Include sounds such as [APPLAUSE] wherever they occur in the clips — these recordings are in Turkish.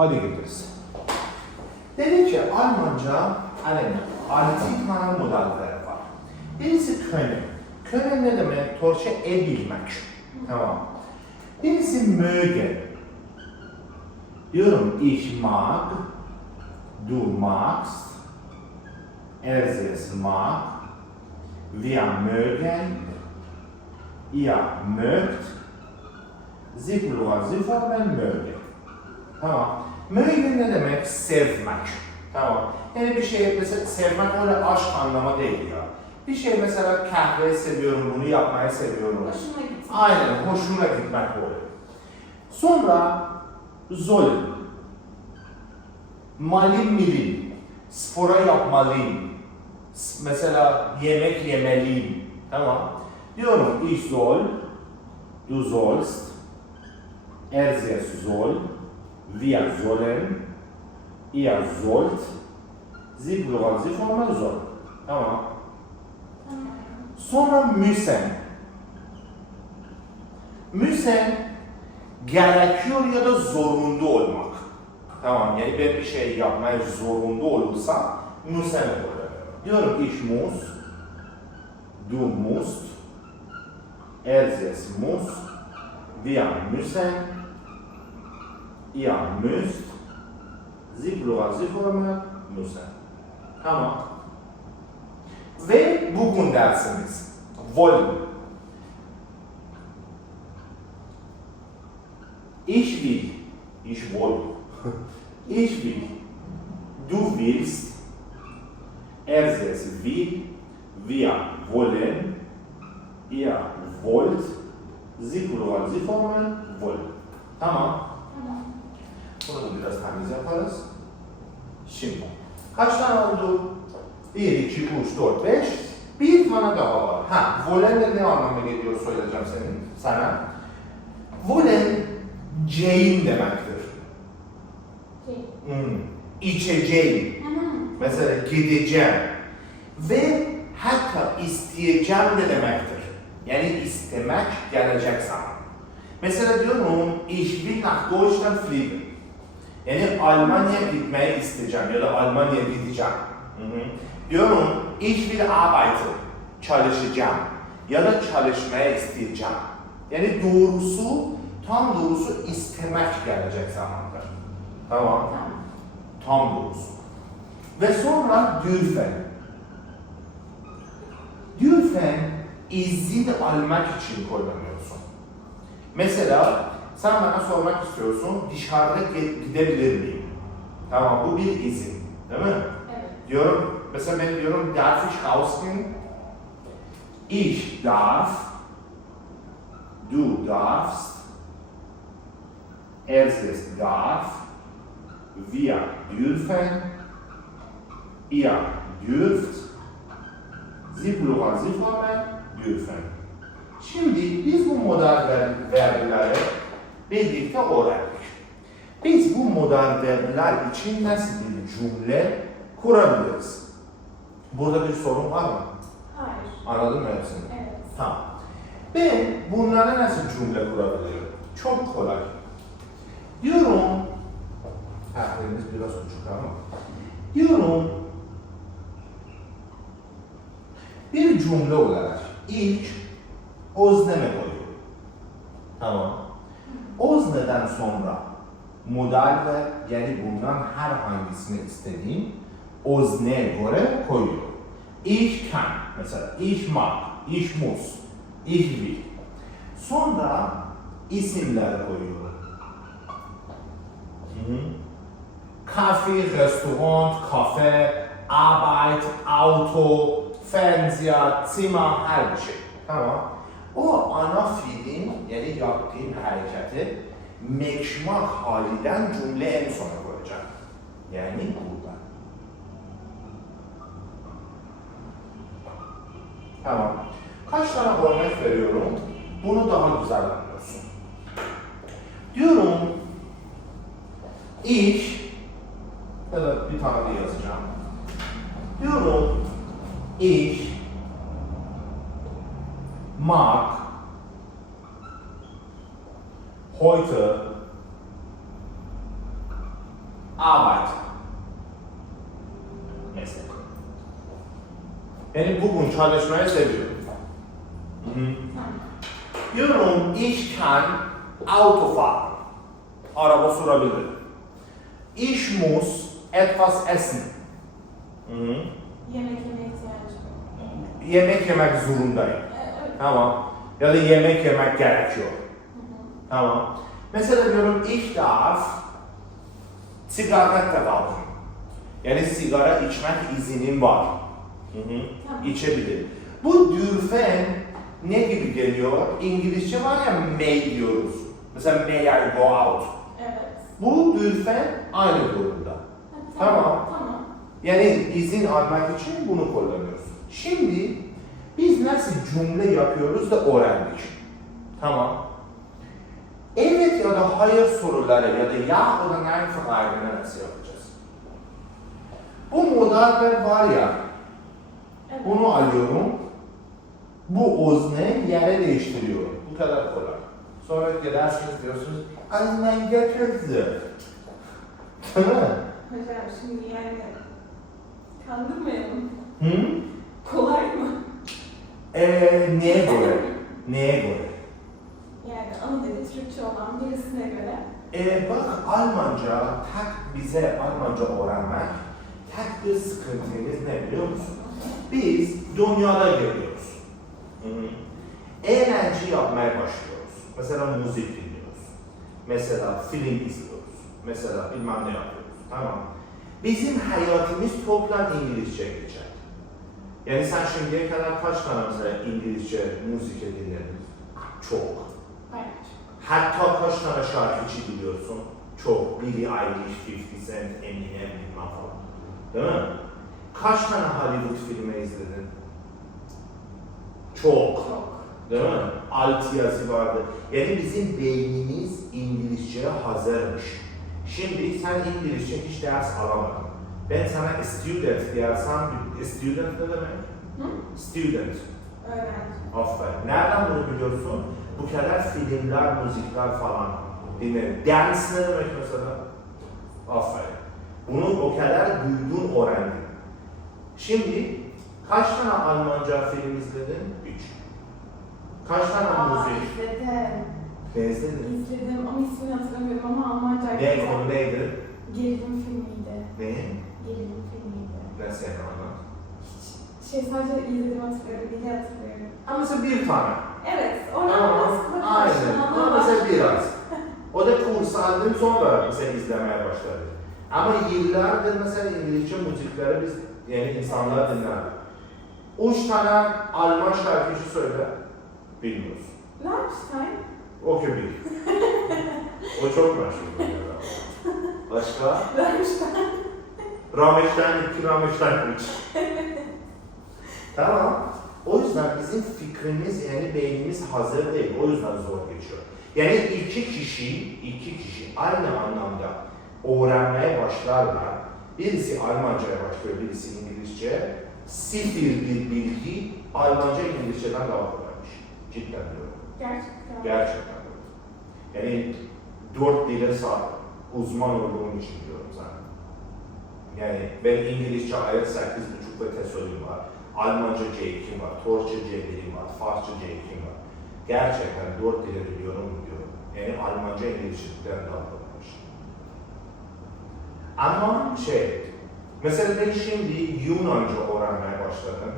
Hadi gideriz. Dedi ki Almanca alemi, antik mana modelleri var. Birisi können. Können ne demek? Türkçe e. Tamam. Birisi mögen. Diyorum ich mag, du magst, er sie es mag, wir mögen, ihr mögt, sie plural, sie formen mögen. Tamam. Mögen ne demek? Sevmek. Tamam. Yani bir şey mesela sevmek öyle aşk anlamı değil ya. Bir şey mesela kahve seviyorum, bunu yapmayı seviyorum. Hoşuma gitti. Aynen, hoşuna gitmek oluyor. Sonra zol. Malim milin. Spora yapmalıyım. Mesela yemek yemeliyim. Tamam. Diyorum ich soll, du sollst, er sie soll, wir sollen, ihr sollt, sie plural, sie formal soll. Tamam. Sonra müsen. Müsen gerekiyor ya da zorunda olmak. Tamam yani ben bir şey yapmaya zorunda olursam müsen oluyor. Diyorum ich muss, du musst, er sie muss, wir müssen, ihr müsst, sie plural, sie formal müssen. Tamam. Ve bugün dersimiz wollen. Ich will, ich woll, [LAUGHS] ich will, du willst, er es will, wir wollen, ihr wollt, sie plural, sie wollen. Tamam. Bunu da biraz temiz yaparız. Şimdi. Kaç tane oldu? 1, 2, 3, 4, 5. Bir tane daha var. Ha, volen de ne anlamına geliyor söyleyeceğim senin, sana. Volen, ceyin demektir. Şey. Hmm. İçeceğim. Mesela gideceğim. Ve hatta isteyeceğim de demektir. Yani istemek gelecek zaman. Mesela diyorum, ich will nach Deutschland fliegen. Yani Almanya'ya gitmeyi isteyeceğim ya da Almanya'ya gideceğim. Hı hı. Diyorum, ich will arbeiten. Çalışacağım. Ya da çalışmaya isteyeceğim. Yani doğrusu, tam doğrusu istemek gelecek zamandır. Tamam. Tamam. Tam doğrusu. Ve sonra dürfen. Dürfen izin almak için kullanıyorsun. Mesela sen bana sormak istiyorsun dışarıda gidebilir miyim? Tamam bu bir izin. Değil mi? Evet. Diyorum, mesela ben diyorum darf ich rausgehen? Ich darf, du darfst, er es darf, wir dürfen, ihr dürft, sie plural, sie formen dürfen. Şimdi biz bu model ver- birlikte öğrendik. Biz bu model vergiler için nasıl bir cümle kurabiliriz? Burada bir sorun var mı? Hayır. Anladın mı hepsini? Evet. Tamam. Ben bunlara nasıl cümle kurabilirim? Çok kolay. Diyorum, harflerimiz biraz küçük ama. Diyorum, bir cümle olarak ilk özneme koyuyorum. Tamam. Özneden sonra modal ve yani bundan herhangisini istediğim özneye göre koyuyorum. Ich kann, mesela ich mag, ich muss, ich will. Sonra isimler koyuyorum. Hı hı. Kaffee, Kaffee, Arbeit, Auto, Fernseher, Zimmer, her bir şey. Tamam. O ana fiilin yani yaptığım hareketi mekşmak halinden cümle en sona koyacağım. Yani burada. Tamam. Kaç tane örnek veriyorum? Bunu daha güzel anlıyorsun. Diyorum, iş, ya da bir tane yazacağım. Diyorum, iş, mag, heute, arbeiten. Mesela. Yani bugün çalışmayı seviyorum. Hı. Tamam. Diyorum, ich kann Auto fahren. Araba sürebilirim. Ich muss etwas essen. Hı hı. Yemek yemeye ihtiyacım var. Yemek yemek zorundayım. Evet. Tamam. Ya da yemek yemek gerekiyor. Tamam. Mesela diyorum ich darf Zigarette rauchen. Yani sigara içmek izinim var. Hı hı. Tamam. İçebilirim. Bu dürfen ne gibi geliyor? İngilizce var ya may diyoruz. Mesela may I go out. Evet. Bu dürfen aynı durumda. Ha, Tamam. Tamam. Yani izin almak için bunu kullanıyoruz. Şimdi biz nasıl cümle yapıyoruz da öğrendik. Tamam. Evet ya da hayır soruları ya da ya da nein frage'ını nasıl yapacağız? Bu model var ya, Evet. bunu alıyorum. Bu özne yere değiştiriyorum. Bu kadar kolay. Sonra gidersiniz diyorsunuz, Alman getirdi. Tamam mı? Hocam şimdi yani kandırmayalım. Hı? Kolay mı? Ee, neye göre? Neye göre? Ana dili Türkçe olan birisine göre Ee, bak Almanca, tek bize Almanca öğrenmek, tek bir sıkıntımız ne biliyor musun? Biz dünyada geliyoruz. Eğlence yapmaya başlıyoruz. Mesela müzik dinliyoruz. Mesela film izliyoruz. Mesela bilmem ne yapıyoruz. Tamam. Bizim hayatımız toplam İngilizce geçecek. Yani sen şimdiye kadar kaç tane mesela İngilizce müzik dinledin? Çok. Hatta kaç tane şarkıcı biliyorsun? Çok. Billie Eilish, 50 Cent, Eminem bilmem falan. Değil mi? Kaç tane Hollywood filmi izledin? Çok. çok. Değil mi? Alt yazı vardı. Yani bizim beynimiz İngilizceye hazırmış. Şimdi sen İngilizce hiç ders alamadın. Ben sana student diyersem, student ne demek? Hı? Student. Öğrenci. Aferin. Nereden bunu biliyorsun? Bu kadar filmler, müzikler falan dinledin. Dance ne demek mesela? Aferin. Bunu o kadar duydun, öğrendin. Şimdi kaç tane Almanca film izledin? Üç. Kaç tane Aa, müzik? izledim. Ne izledin? İzledim ama ismini hatırlamıyorum ama Almanca. Ne konu neydi? Gerilim filmiydi. Ne? Gerilim filmiydi. Ne sen anlat. Şey sadece izledim hatırlıyorum, bir de hatırlıyorum. Ama mesela bir tane. Evet, biraz kısa Aynen. Ama mesela biraz. [LAUGHS] O da kurs aldım sonra mesela izlemeye başladı. Ama yıllardır mesela İngilizce müzikleri biz yani insanlar dinler. Üç tane Alman şarkıcı söyle. Bilmiyoruz. Rammstein. O köpek. o çok meşhur. Başka? Rammstein. Rameşten 2, Rameşten 3. tamam. O yüzden bizim fikrimiz yani beynimiz hazır değil. O yüzden zor geçiyor. Yani iki kişi, iki kişi aynı anlamda öğrenmeye başlarlar. Birisi Almanca'ya başlıyor, birisi İngilizce. Sıfır bir bilgi Almanca İngilizceden daha kolaymış. Cidden diyorum. Gerçekten. Gerçekten. Yani dört dile sahip, uzman olduğum için diyorum sana. Yani ben İngilizce ayet 8.5 ve tesolim var. Almanca C2 var, Torçça C1'im var, Farsça C2 var. Gerçekten dört dili biliyorum diyorum. Yani Almanca İngilizce'den daha kolaymış. Ama şey, mesela ben şimdi Yunanca öğrenmeye başladım.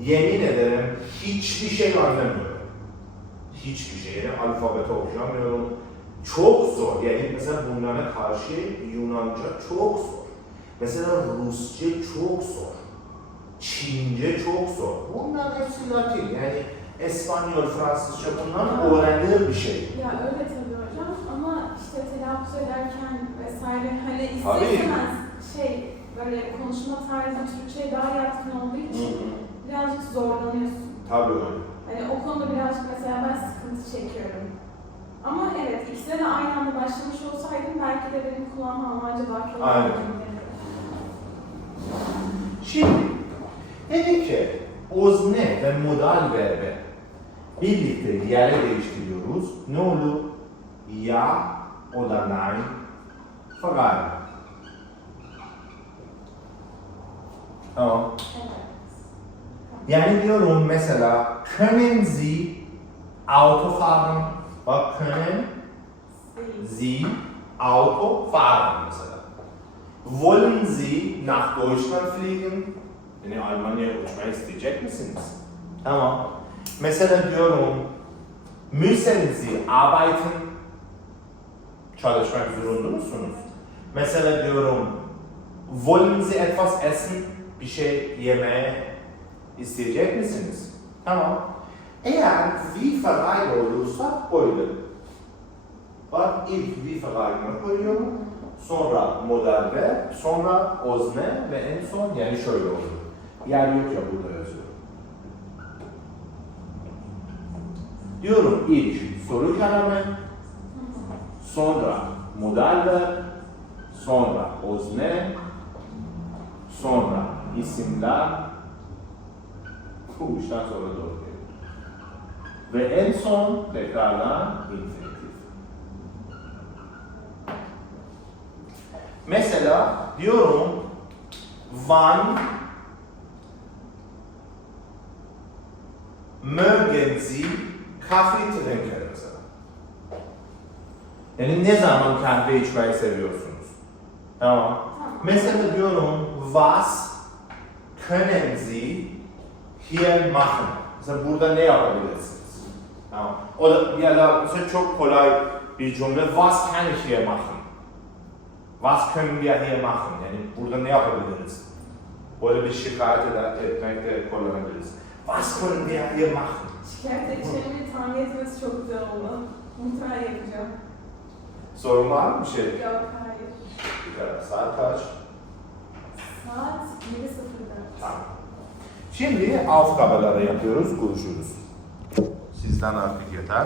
Yemin ederim hiçbir şey anlamıyorum hiçbir şey, yani alfabete okuyamıyorum. Çok zor. Yani mesela bunlara karşı Yunanca çok zor. Mesela Rusça çok zor. Çince çok zor. Bunlar hepsi Latin. Yani İspanyol, Fransızca bunlar öğrenilir bir şey. Ya öyle tabii hocam ama işte telaffuz ederken vesaire hani isterseniz şey böyle konuşma tarzı Türkçe'ye daha yatkın olduğu için birazcık zorlanıyorsun. Tabii öyle. Hani o konuda birazcık mesela ben sıkıntı çekiyorum. Ama evet ikisine de aynı anda başlamış olsaydım belki de benim kulağım Almanca daha kolay Aynen. olabilirdi. Şimdi Dedi ki özne ve modal verbe birlikte diğere değiştiriyoruz. Ne olur? Ya o da nein. Tamam. Yani diyorum mesela können Sie Auto fahren? Bak können Sie Auto fahren mesela. Wollen Sie nach Deutschland fliegen? Yani Almanya'ya uçmayı isteyecek misiniz? Tamam. Mesela diyorum müssen Sie arbeiten? Çalışmak zorunda musunuz? Mesela diyorum wollen Sie etwas essen? Bir şey yemeye isteyecek misiniz? Tamam. Eğer wie feray olursa böyle. Bak ilk wie ferayını koyuyorum. Sonra modelde, sonra özne ve en son yani şöyle oluyor. Yer yok ya burada yazıyor. Diyorum ilk soru kalemi, sonra model ver, sonra özne, sonra isimler, bu işten sonra doğru geliyor. Ve en son tekrardan infinitif. Mesela diyorum wann mögen Sie Kaffee trinken mesela. Yani ne zaman kahve içmeyi seviyorsunuz? Tamam. Mesela diyorum was können Sie hier machen? Mesela burada ne yapabilirsiniz? Tamam. O da ya da mesela çok kolay bir cümle was kann ich hier machen? Was können wir hier machen? Yani burada ne yapabiliriz? Böyle bir şikayet eder- etmek de kullanabiliriz. Was können wir hier machen? Şikayet edeceğimi tahmin etmesi çok güzel oldu. Muhtemelen yapacağım. Sorun var mı bir şey? Yok, hayır. Bir kadar. Saat kaç? Saat 7.04. Tamam. Şimdi aufgabeleri yapıyoruz, konuşuyoruz. Sizden artık yeter.